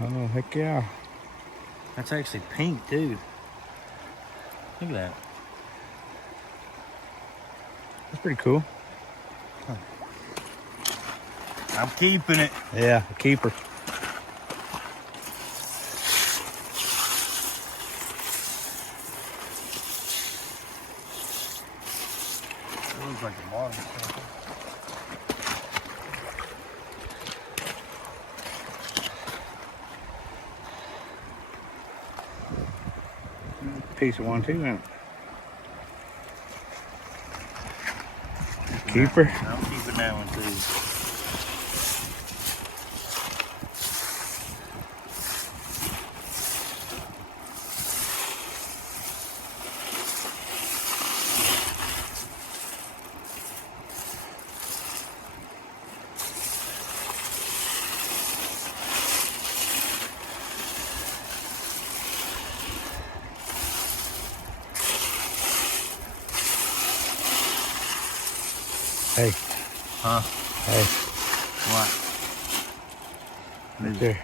Oh, heck yeah. That's actually pink too. Look at that. That's pretty cool. I'm keeping it. Yeah, a keeper. It looks like the bottom. Piece of one too, isn't it? Keeper. I'm keeping that one too. Hey. Huh? Hey. What? Right there.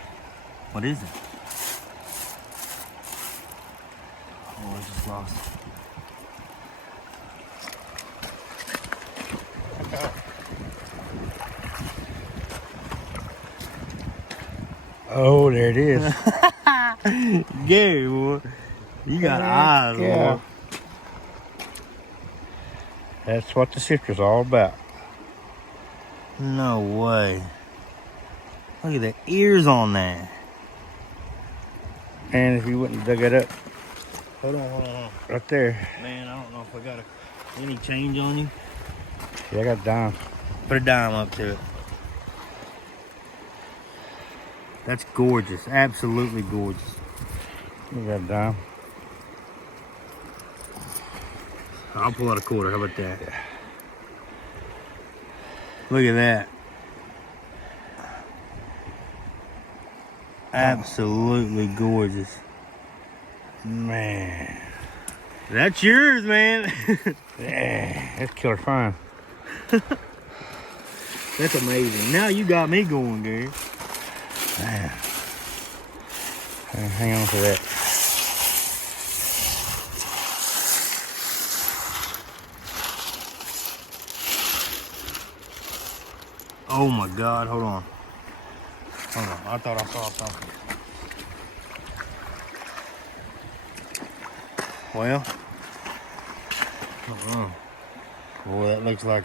What is it? Oh, I just lost. Oh, there it is. Gary, boy. You got eyes, yeah. boy. That's what the sifter's all about. No way. Look at the ears on that. And if you wouldn't dug it up. Hold on. Right there. Man, I don't know if I got any change on you. Yeah, I got a dime. Put a dime up to it. That's gorgeous. Absolutely gorgeous. You got a dime. I'll pull out a quarter. How about that? Yeah. Look at that. Absolutely gorgeous. Man. That's yours, man. Yeah, that's killer fine. That's amazing. Now you got me going, Gary. Man. Hang on to that. Oh my God, hold on. I thought I saw something. Well, boy, that looks like,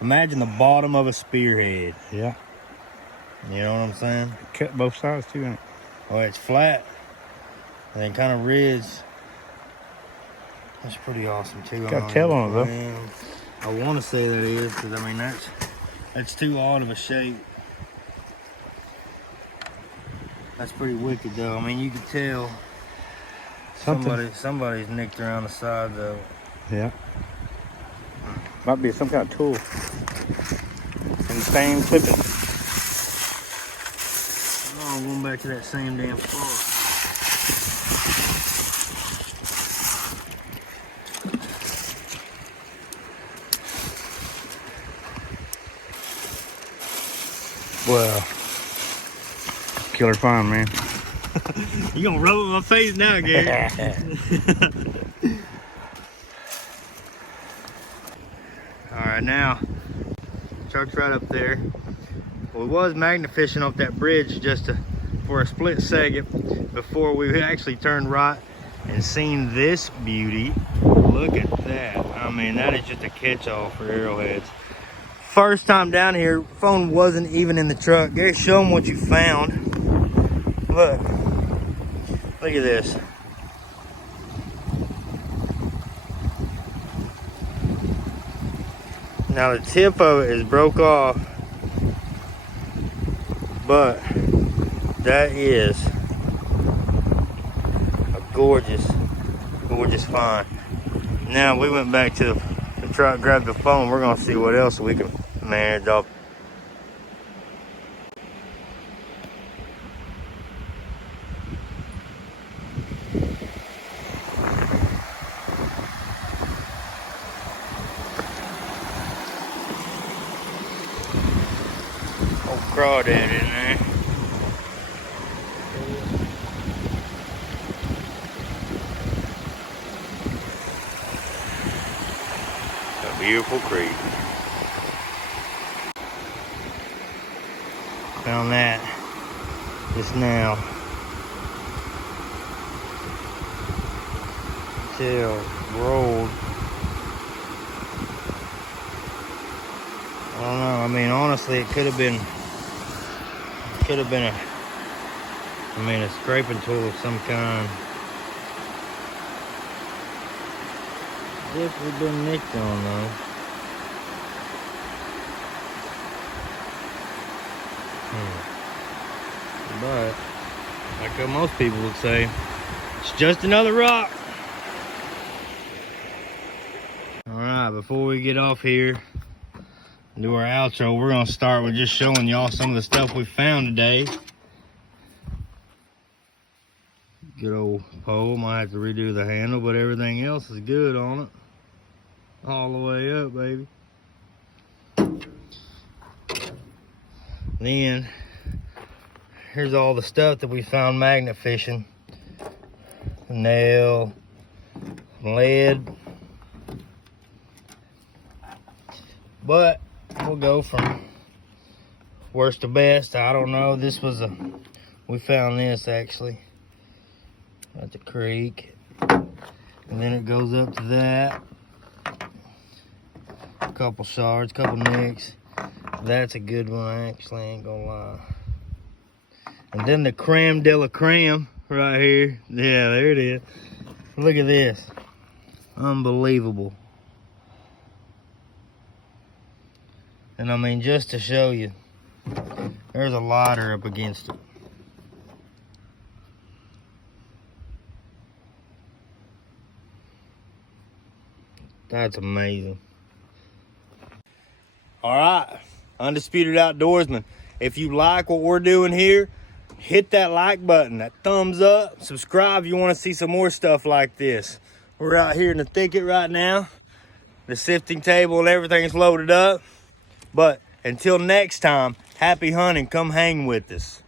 imagine the bottom of a spearhead. Yeah. You know what I'm saying? Cut both sides too, ain't it? Well, it's flat and then kind of ridged. That's pretty awesome too. Got a tail on it though. I want to say that is, because I mean that's too odd of a shape. That's pretty wicked though. I mean, you can tell somebody's nicked around the side though. Yeah. Might be some kind of tool. Some same clipping. Oh, I'm going back to that same damn spot. Well, killer fine, man. You gonna rub it in my face now, Gary? All right, now truck's right up there. We was magna-fishing off that bridge for a split second before we actually turned right and seen this beauty. Look at that. I mean, that is just a catch-all for arrowheads. First time down here, phone wasn't even in the truck. Gary, show them what you found. Look at this. Now the tip of it is broke off, but that is a gorgeous find. Now we went back to the truck, grabbed the phone. We're gonna see what else we can manage off. Oh crawdad in there. A beautiful creek. Found that just now. Tail rolled. I don't know. I mean, honestly, it could have been a scraping tool of some kind. Definitely been nicked on though. But like most people would say, it's just another rock. All right, before we get off here, do our outro, we're gonna start with just showing y'all some of the stuff we found today. Good old pole, might have to redo the handle, but everything else is good on it. All the way up, baby. Then, here's all the stuff that we found magnet fishing. Nail, lead. But we'll go from worst to best. I don't know. We found this actually at the creek. And then it goes up to that. A couple shards, couple nicks. That's a good one, actually, ain't gonna lie. And then the creme de la creme right here. Yeah, there it is. Look at this. Unbelievable. And I mean, just to show you, there's a lighter up against it. That's amazing. All right, Undisputed Outdoorsman. If you like what we're doing here, hit that like button, that thumbs up, subscribe if you want to see some more stuff like this. We're out here in the thicket right now. The sifting table and everything's loaded up. But until next time, happy hunting. Come hang with us.